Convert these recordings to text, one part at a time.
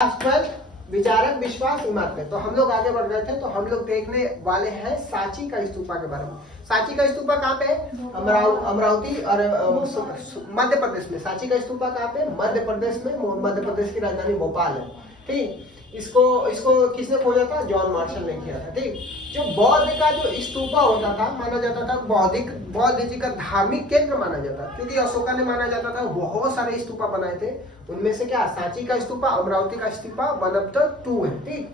विचारक विश्वास इमारतें। तो हम लोग आगे बढ़ रहे थे, तो हम लोग देखने वाले हैं सांची का स्तूपा के बारे में। सांची का स्तूपा कहाँ पे है? अमरावती और मध्य प्रदेश में। सांची का स्तूपा कहाँ पे? मध्य प्रदेश में। मध्य प्रदेश की राजधानी भोपाल है। ठीक, इसको किसने खोजा था? जॉन मार्शल ने किया था। ठीक, जो बौद्ध का जो स्तूपा होता था, माना जाता था बौद्ध जी का धार्मिक केंद्र माना जाता, क्योंकि अशोका ने माना जाता था बहुत सारे स्तूपा बनाए थे। उनमें से क्या सांची का स्तूपा, अमरावती का stupa one of the two है। ठीक,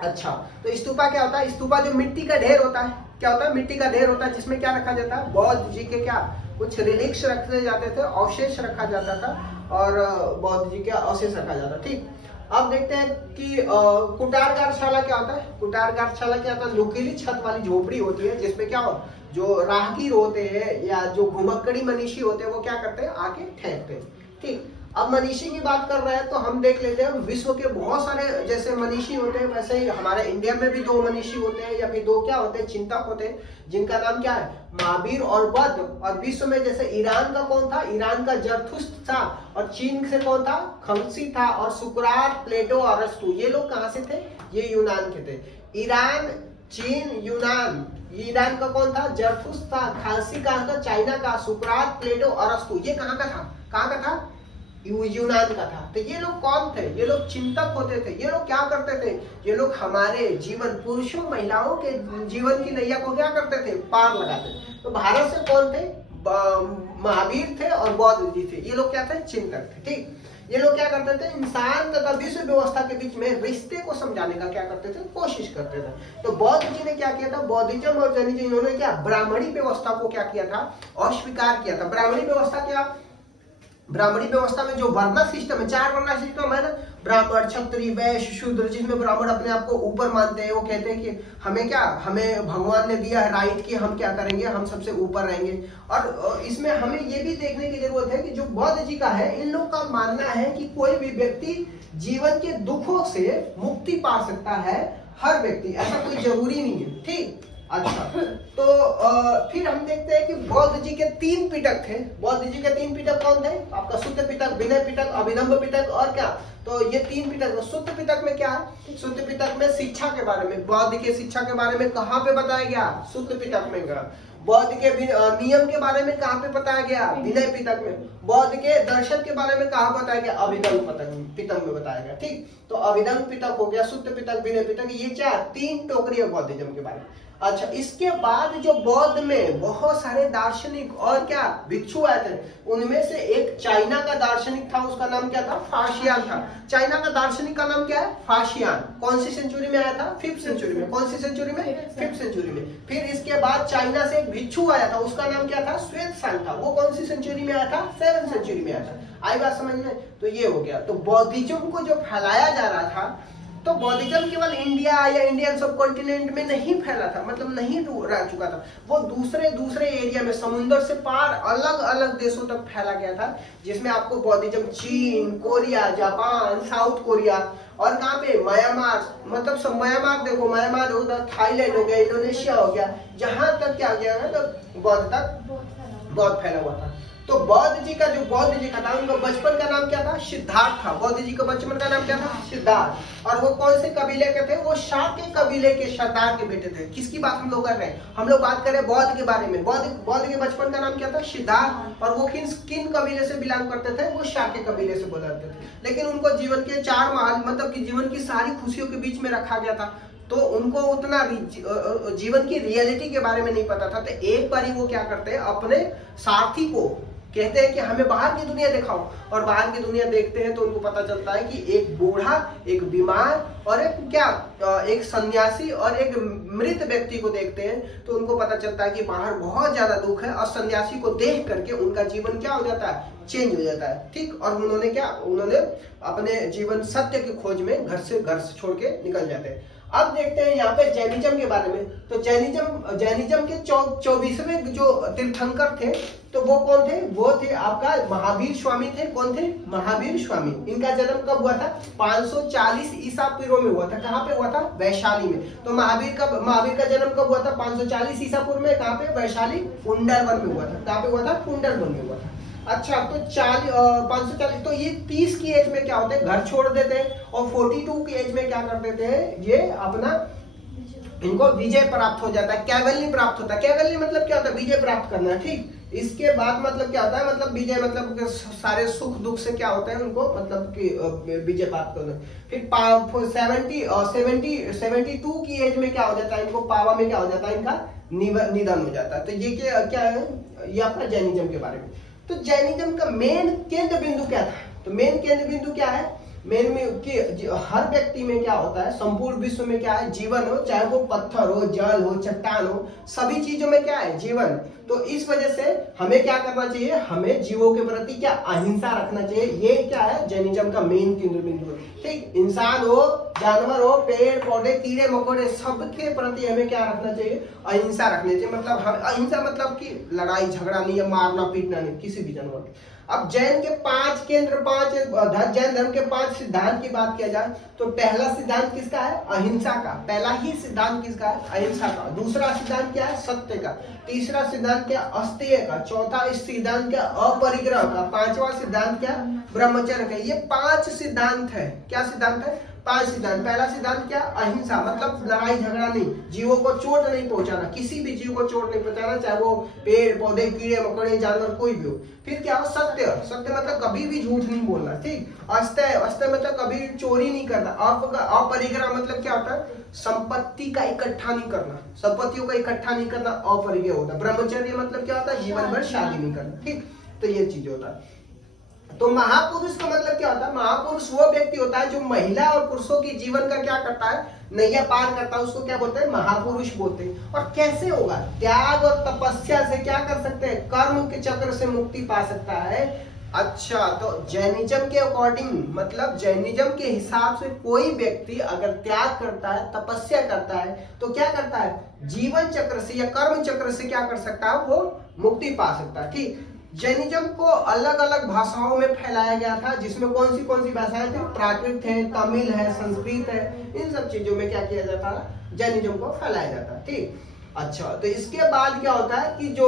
अच्छा, तो स्तूपा क्या होता है? स्तूपा जो मिट्टी का ढेर होता है, क्या होता है? मिट्टी का ढेर होता है, जिसमें क्या रखा जाता है? बौद्ध जी के क्या कुछ रिलिक्स रखे जाते थे, अवशेष रखा जाता था, और बौद्ध जी के अवशेष रखा जाता। ठीक, अब देखते हैं कि कुटार कार्यशाला क्या होता है? कुटार कार्यशाला क्या होता है? नुकीली छत वाली झोपड़ी होती है, जिसमें क्या हो, जो राहगीर होते हैं या जो घुमक्कड़ी मनीषी होते हैं, वो क्या करते हैं? आके ठहरते हैं। ठीक, अब मनीषी की बात कर रहे हैं तो हम देख लेते हैं विश्व के बहुत सारे जैसे मनीषी होते हैं, वैसे ही हमारे इंडिया में भी दो मनीषी होते हैं, या फिर दो क्या होते हैं? चिंतक होते हैं, जिनका नाम क्या है? महावीर और बुद्ध। और विश्व में जैसे ईरान का कौन था? ईरान का जरथुस्त्र था। और चीन से कौन था? खंसी था। और सुकरात, प्लेटो, अरस्तु, ये लोग कहाँ से थे? ये यूनान के थे। ईरान, चीन, यूनान। ईरान का कौन था? जरथुस्त्र था। खांसी कहाँ का? चाइना का। सुकरात, प्लेटो, अरस्तु, ये कहाँ का था? कहाँ का था? यूनान का था। तो ये लोग कौन थे? ये लोग चिंतक होते थे। ये लोग क्या करते थे? ये लोग हमारे जीवन, पुरुषों महिलाओं के जीवन की नैया को क्या करते थे? पार लगाते। तो भारत से कौन थे? महावीर थे और बौद्ध जी थे। ये लोग क्या थे? चिंतक थे। ठीक, ये लोग क्या करते थे? इंसान तथा विश्व व्यवस्था के बीच में रिश्ते को समझाने का क्या करते थे? कोशिश करते थे। तो बौद्ध जी ने क्या किया था? बौद्धिज्म और जैनिज्म, इन्होंने क्या ब्राह्मणी व्यवस्था को क्या किया था? अस्वीकार किया था। ब्राह्मणी व्यवस्था क्या? ब्राह्मणी व्यवस्था में जो वर्ण सिस्टम है, 4 वर्ण सिस्टम है ना, ब्राह्मण, क्षत्रिय, वैश्य, शूद्र, जिसमें ब्राह्मण अपने आप को ऊपर मानते हैं। वो कहते हैं कि हमें क्या, हमें भगवान ने दिया है राइट कि हम क्या करेंगे, हम सबसे ऊपर रहेंगे। और इसमें हमें ये भी देखने की जरूरत है कि जो बौद्ध जी का है, इन लोग का मानना है कि कोई भी व्यक्ति जीवन के दुखों से मुक्ति पा सकता है। हर व्यक्ति, ऐसा कोई जरूरी नहीं है। ठीक, अच्छा, तो फिर हम देखते हैं कि बौद्ध जी के 3 पिटक थे। बौद्ध जी के 3 पिटक कौन थे? आपका शुद्ध पिटक, विनय पिटक, अभिनव पिटक, और क्या? तो ये 3 पिटक। शुद्ध पिटक में क्या है? शुद्ध पिटक में शिक्षा के बारे में, बौद्ध के शिक्षा के बारे में कहाँ पे बताया गया? शुद्ध पिटक में। बौद्ध के नियम के बारे में कहाँ पे बताया गया? विनय पिटक में। बौद्ध के दर्शन के बारे में कहाँ बताया गया? अभिनव पिटक में बताया गया। ठीक, तो अभिनव पिटक हो गया, शुद्ध पिटक, विनय पिटक, ये क्या 3 टोकरी है बौद्धिज्म के बारे में। अच्छा, इसके बाद जो बौद्ध में बहुत सारे दार्शनिक और क्या भिक्षु आए थे, उनमें से एक चाइना का दार्शनिक था, उसका नाम क्या था? फाशियान था। चाइना का दार्शनिक का नाम क्या है? फाशियान। कौन सी सेंचुरी में आया था? 5th सेंचुरी में। कौन सी सेंचुरी में? 5th सेंचुरी में। फिर इसके बाद चाइना से एक भिक्षु आया था, उसका नाम क्या था? श्वेतसांग था। वो कौन सी सेंचुरी में आया था? 7th सेंचुरी में आया था। आई बात समझ में? तो ये हो गया। तो बौद्धिज्म को जो फैलाया जा रहा था, तो बौद्धिज्म केवल इंडिया या इंडियन सब कॉन्टिनेंट में नहीं फैला था, मतलब नहीं रह चुका था, वो दूसरे एरिया में, समुद्र से पार अलग अलग देशों तक फैला गया था, जिसमें आपको बौद्धिज्म चीन, कोरिया, जापान, साउथ कोरिया, और कहाँ पे? म्यांमार, मतलब सब म्यांमार देखो, म्यांमार हो गया, थाईलैंड हो गया, इंडोनेशिया हो गया, जहां तक क्या गया है तो बौद्ध फैला हुआ था। तो बौद्ध जी का था, उनका बचपन का नाम क्या था? सिद्धार्थ था। बौद्ध जी का बचपन का नाम क्या था? सिद्धार्थ। और वो कौन से कबीले के थे? वो शाक्य कबीले के सरदार के बेटे थे। किसकी बात हम लोग कर रहे हैं? हम लोग बात कर रहे हैं बौद्ध के बारे में। बौद्ध के बचपन का नाम क्या था? सिद्धार्थ। और वो किन कबीले से बिलोंग करते थे? वो शाक्य कबीले से बोलते थे। लेकिन उनको जीवन के 4 महान, मतलब कि जीवन की सारी खुशियों के बीच में रखा गया था, तो उनको उतना जीवन की रियलिटी के बारे में नहीं पता था। तो एक बार वो क्या करते हैं, अपने सारथी को कहते हैं कि हमें बाहर की दुनिया दिखाओ, और बाहर की दुनिया देखते हैं तो उनको पता चलता है कि एक बूढ़ा, एक बीमार, और एक सन्यासी और एक मृत व्यक्ति को देखते हैं, तो उनको पता चलता है कि बाहर बहुत ज्यादा दुख है, और सन्यासी को देख करके उनका जीवन क्या हो जाता है? चेंज हो जाता है। ठीक, और उन्होंने अपने जीवन सत्य की खोज में घर से छोड़ के निकल जाते हैं। अब देखते हैं यहाँ पे जैनिज्म के बारे में। तो जैनिज्म के 24वें जो तीर्थंकर थे, तो वो कौन थे? वो थे आपका महावीर स्वामी थे। कौन थे? महावीर स्वामी। इनका जन्म कब हुआ था? 540 ईसा पूर्व में हुआ था। कहाँ पे हुआ था? वैशाली में। तो महावीर का जन्म कब हुआ था? 540 ईसा पूर्व में। कहाँ पे? वैशाली पुंडरवन में हुआ था। कहाँ पे हुआ था? पुंडरवन में हुआ था। अच्छा तो 540, तो ये 30 की एज में क्या होता है, घर छोड़ देते हैं, और 42 की एज में क्या कर देते हैं, ये अपना इनको विजय प्राप्त हो जाता है, कैवल्य प्राप्त होता है। कैवल्य मतलब क्या होता है, विजय प्राप्त करना, ठीक। इसके बाद मतलब क्या होता है, मतलब विजय मतलब सारे सुख दुख से क्या होता है उनको, मतलब कि विजय प्राप्त करना। फिर 72 की एज में क्या हो जाता है, इनको पावा में क्या हो जाता है, इनका निधन हो जाता है। तो ये क्या है, ये आपका जैनिज्म के बारे में। तो जैनिज्म का मेन केंद्र बिंदु क्या था, तो मेन केंद्र बिंदु क्या है, मेन में कि हर व्यक्ति में क्या होता है, संपूर्ण विश्व में क्या है, जीवन हो, चाहे वो पत्थर हो, जल हो, चट्टान हो, सभी चीजों में क्या है, जीवन। तो इस वजह से हमें क्या करना चाहिए, हमें जीवों के प्रति क्या अहिंसा रखना चाहिए। ये क्या है, जैनिज्म का मेन केंद्र बिंदु है, ठीक। इंसान हो, जानवर हो, पेड़ पौधे, कीड़े मकोड़े, सबके प्रति हमें क्या रखना चाहिए, अहिंसा रखनी चाहिए। मतलब अहिंसा मतलब कि लड़ाई झगड़ा नहीं है, मारना पीटना नहीं किसी भी जानवर। अब जैन के 5 केंद्र, 5 जैन धर्म के 5 सिद्धांत की बात किया जाए तो पहला सिद्धांत किसका है, अहिंसा का। पहला ही सिद्धांत किसका है, अहिंसा का। दूसरा सिद्धांत क्या है, सत्य का। तीसरा सिद्धांत क्या, अस्तेय का। चौथा सिद्धांत क्या, अपरिग्रह का। पांचवा सिद्धांत क्या, ब्रह्मचर्य का। ये 5 सिद्धांत है। क्या सिद्धांत है, 5 सिद्धांत। पहला सिद्धांत क्या, अहिंसा, मतलब लड़ाई झगड़ा नहीं, जीवों को चोट नहीं पहुंचाना, किसी भी जीव को चोट नहीं पहुंचाना, चाहे वो पेड़ पौधे, कीड़े मकोड़े, जानवर, कोई भी हो। फिर क्या, सत्य, सत्य मतलब कभी भी झूठ नहीं बोलना, ठीक। अस्तेय, अस्तेय मतलब कभी चोरी नहीं करना। अपरिग्रह मतलब क्या होता है, संपत्ति का इकट्ठा नहीं करना, संपत्तियों का इकट्ठा नहीं करना, अपरिग्रह होता है। ब्रह्मचर्य मतलब क्या होता है, जीवन भर शादी नहीं करना, ठीक। तो ये चीज होता है। तो महापुरुष का मतलब क्या होता है, महापुरुष वो व्यक्ति होता है जो महिला और पुरुषों की जीवन का क्या करता है, नैया पार करता है, उसको क्या बोलते हैं, महापुरुष बोलते हैं। और कैसे होगा, त्याग और तपस्या से क्या कर सकते हैं, कर्म के चक्र से मुक्ति पा सकता है। अच्छा, तो जैनिज्म के अकॉर्डिंग, मतलब जैनिज्म के हिसाब से कोई व्यक्ति अगर त्याग करता है, तपस्या करता है, तो क्या करता है, जीवन चक्र से या कर्म चक्र से क्या कर सकता है, वो मुक्ति पा सकता है, ठीक। जैनिज्म को अलग अलग भाषाओं में फैलाया गया था, जिसमें कौन सी भाषाएं थी, प्राकृत है, तमिल है, संस्कृत है, इन सब चीजों में क्या किया जाता है, जैनिज्म को फैलाया जाता है, ठीक। अच्छा, तो इसके बाद क्या होता है कि जो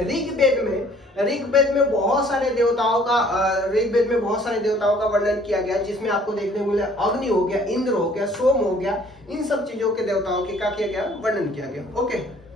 ऋग्वेद में बहुत सारे देवताओं का वर्णन किया गया, जिसमें आपको देखने को मिला अग्नि हो गया, इंद्र हो गया, सोम हो गया, इन सब चीजों के देवताओं के क्या किया गया, वर्णन किया गया। ओके।